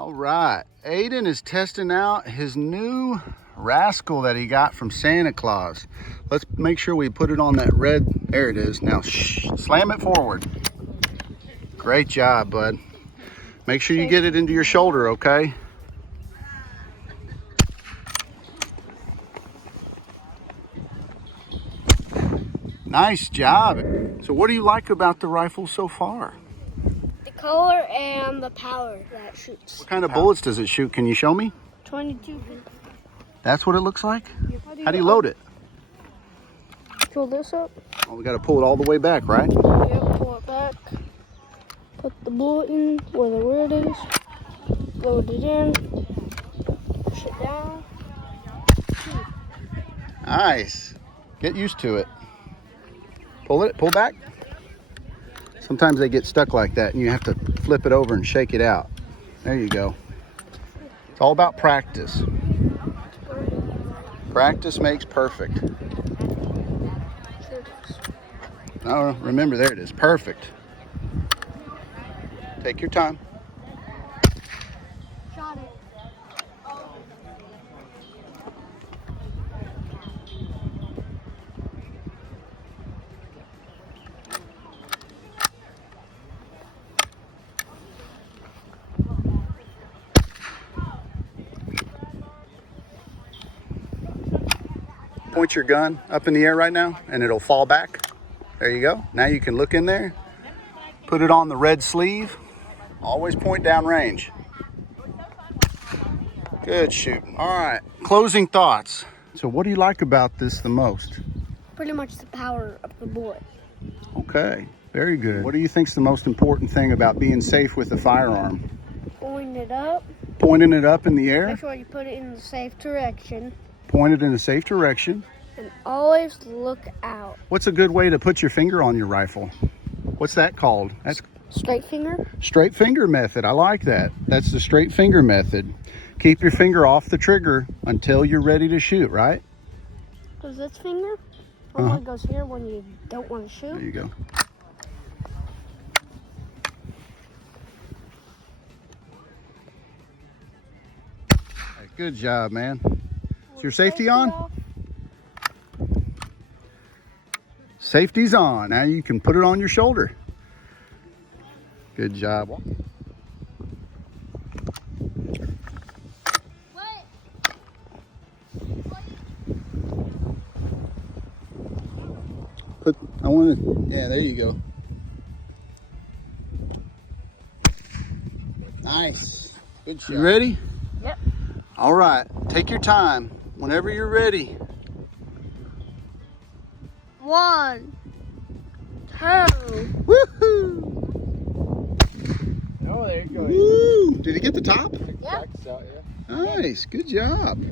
All right, Aiden is testing out his new Rascal that he got from Santa Claus. Let's make sure we put it on that red. There it is. Now slam it forward. Great job, bud. Make sure you get it into your shoulder, okay? Nice job. So what do you like about the rifle so far? The color and the power that it shoots. What kind of bullets does it shoot? Can you show me? 22. That's what it looks like? How do you load it? Pull this up. Oh, we got to pull it all the way back, right? Yep, pull it back. Put the bullet in where it is. Load it in. Push it down. Nice. Get used to it. Pull it, pull back. Sometimes they get stuck like that and you have to flip it over and shake it out. There you go. It's all about practice. Practice makes perfect. Oh, remember, there it is. Perfect. Take your time. Shot it. Point your gun up in the air right now and it'll fall back. There you go. Now you can look in there. Put it on the red sleeve. Always point down range. Good shooting. All right, closing thoughts. So what do you like about this the most? Pretty much the power of the bullet. Okay, very good. What do you think's the most important thing about being safe with a firearm? Point it up. Pointing it up in the air. Make sure you put it in the safe direction. Point it in a safe direction. And always look out. What's a good way to put your finger on your rifle? What's that called? That's Straight finger. straight finger method. I like that. That's the straight finger method. Keep your finger off the trigger until you're ready to shoot, right? Does this finger only goes here when you don't want to shoot? There you go. Good job, man. Is your safety on? Safety's on. Now you can put it on your shoulder. Good job. Yeah, there you go. Nice. Good shot. You ready? Yep. All right, take your time. Whenever you're ready. 1, 2. Woohoo! Oh, there you go. Woo! Did he get the top? Yep. Out, yeah. Nice, good job.